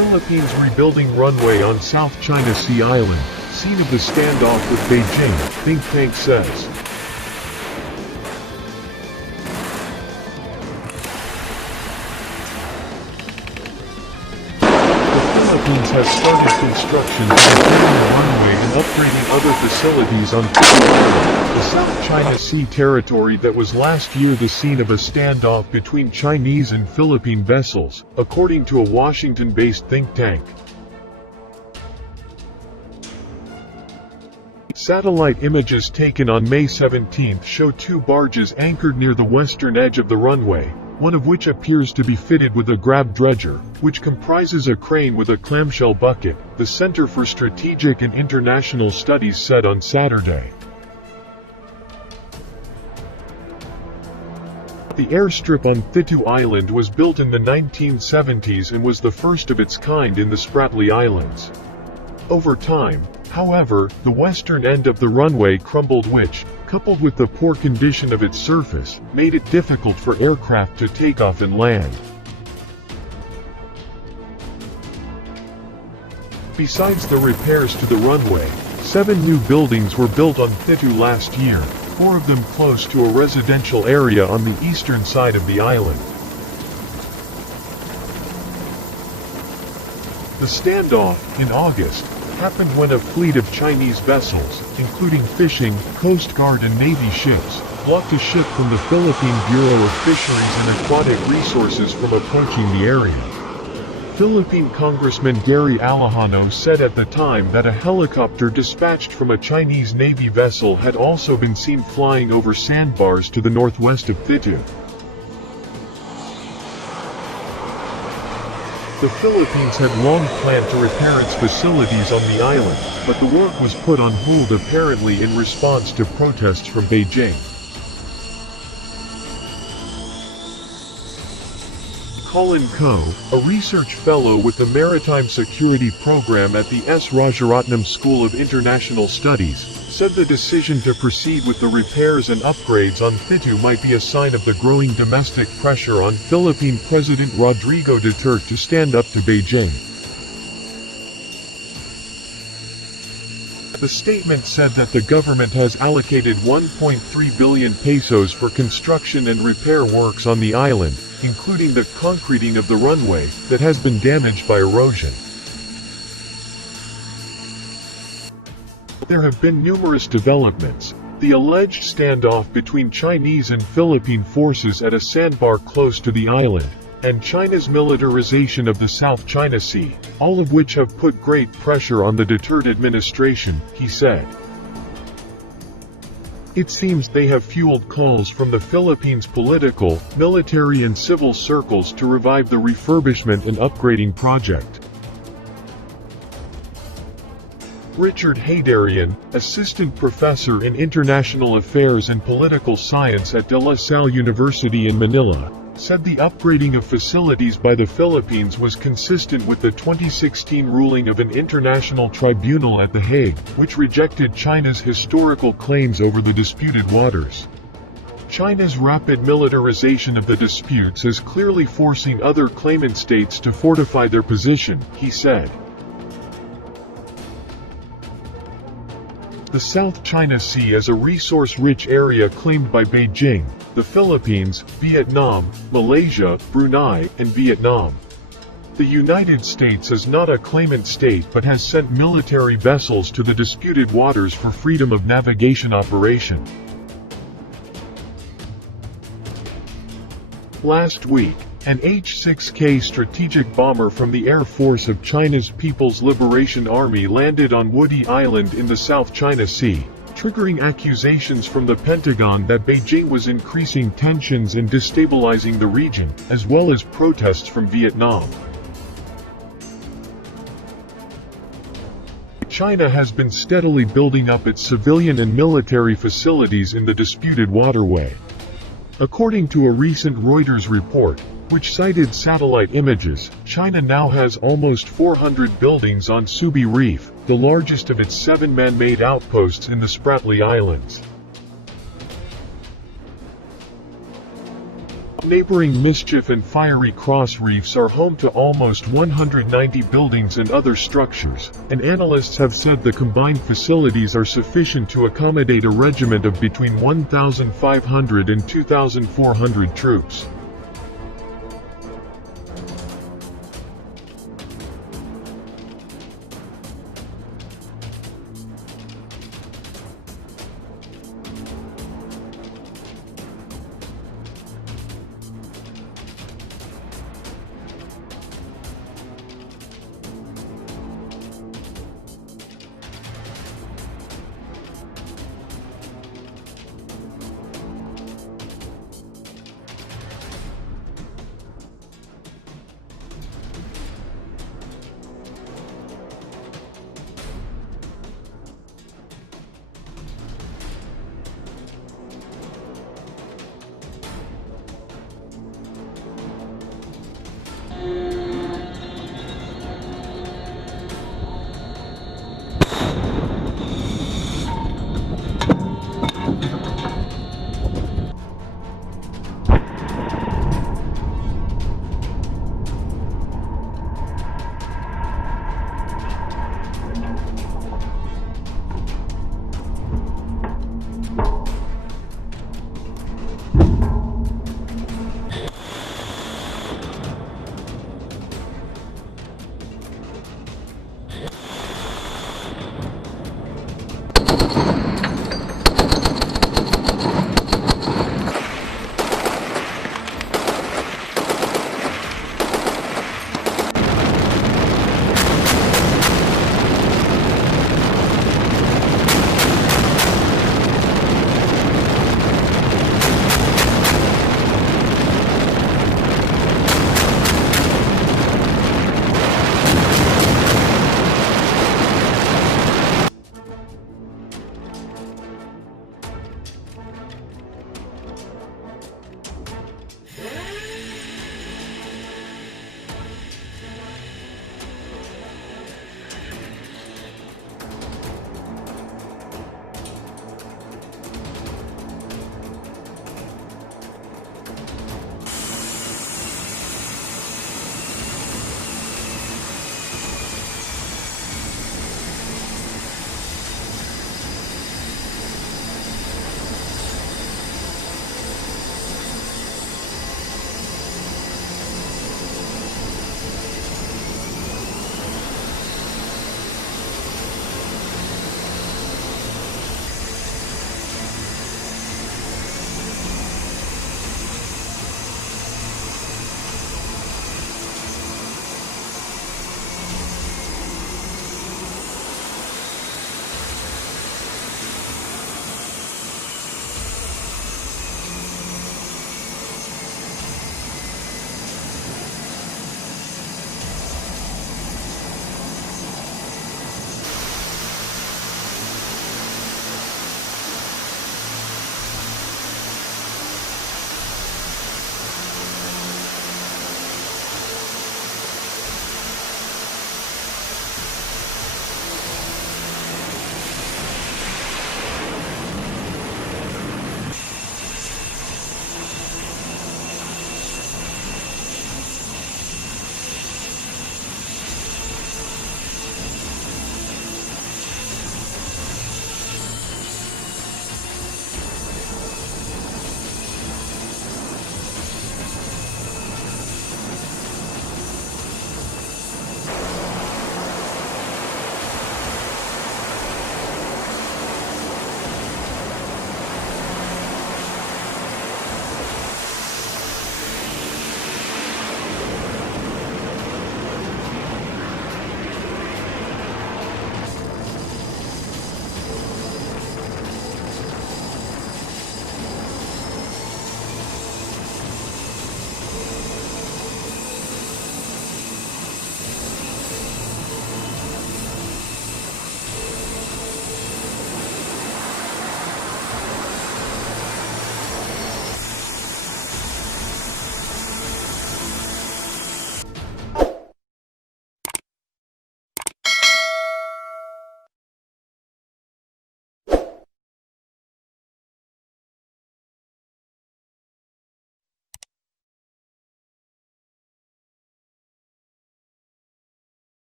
Philippines rebuilding runway on South China Sea Island, scene of the standoff with Beijing, think tank says. The Philippines has started construction on the runway and upgrading other facilities on the South China Sea territory that was last year the scene of a standoff between Chinese and Philippine vessels, according to a Washington-based think tank. Satellite images taken on May 17 show two barges anchored near the western edge of the runway, one of which appears to be fitted with a grab dredger, which comprises a crane with a clamshell bucket, the Center for Strategic and International Studies said on Saturday. The airstrip on Thitu Island was built in the 1970s and was the first of its kind in the Spratly Islands. Over time, however, the western end of the runway crumbled which, coupled with the poor condition of its surface, made it difficult for aircraft to take off and land. Besides the repairs to the runway, 7 new buildings were built on Thitu last year, 4 of them close to a residential area on the eastern side of the island. The standoff, in August, happened when a fleet of Chinese vessels, including fishing, Coast Guard and Navy ships, blocked a ship from the Philippine Bureau of Fisheries and Aquatic Resources from approaching the area. Philippine Congressman Gary Alejano said at the time that a helicopter dispatched from a Chinese Navy vessel had also been seen flying over sandbars to the northwest of Thitu. The Philippines had long planned to repair its facilities on the island, but the work was put on hold apparently in response to protests from Beijing. Colin Coe, a research fellow with the Maritime Security Program at the S. Rajaratnam School of International Studies, said the decision to proceed with the repairs and upgrades on Thitu might be a sign of the growing domestic pressure on Philippine President Rodrigo Duterte to stand up to Beijing. The statement said that the government has allocated 1.3 billion pesos for construction and repair works on the island, including the concreting of the runway, that has been damaged by erosion. There have been numerous developments. The alleged standoff between Chinese and Philippine forces at a sandbar close to the island, and China's militarization of the South China Sea, all of which have put great pressure on the Duterte administration, he said. It seems they have fueled calls from the Philippines' political, military and civil circles to revive the refurbishment and upgrading project. Richard Haydarian, assistant professor in international affairs and political science at De La Salle University in Manila, said the upgrading of facilities by the Philippines was consistent with the 2016 ruling of an international tribunal at The Hague, which rejected China's historical claims over the disputed waters. China's rapid militarization of the disputes is clearly forcing other claimant states to fortify their position, he said. The South China Sea is a resource-rich area claimed by Beijing, the Philippines, Vietnam, Malaysia, Brunei, and Vietnam. The United States is not a claimant state but has sent military vessels to the disputed waters for freedom of navigation operation. Last week, an H-6K strategic bomber from the Air Force of China's People's Liberation Army landed on Woody Island in the South China Sea, triggering accusations from the Pentagon that Beijing was increasing tensions and destabilizing the region, as well as protests from Vietnam. China has been steadily building up its civilian and military facilities in the disputed waterway. According to a recent Reuters report, which cited satellite images, China now has almost 400 buildings on Subi Reef, the largest of its 7 man-made outposts in the Spratly Islands. Neighboring Mischief and Fiery Cross reefs are home to almost 190 buildings and other structures, and analysts have said the combined facilities are sufficient to accommodate a regiment of between 1,500 and 2,400 troops.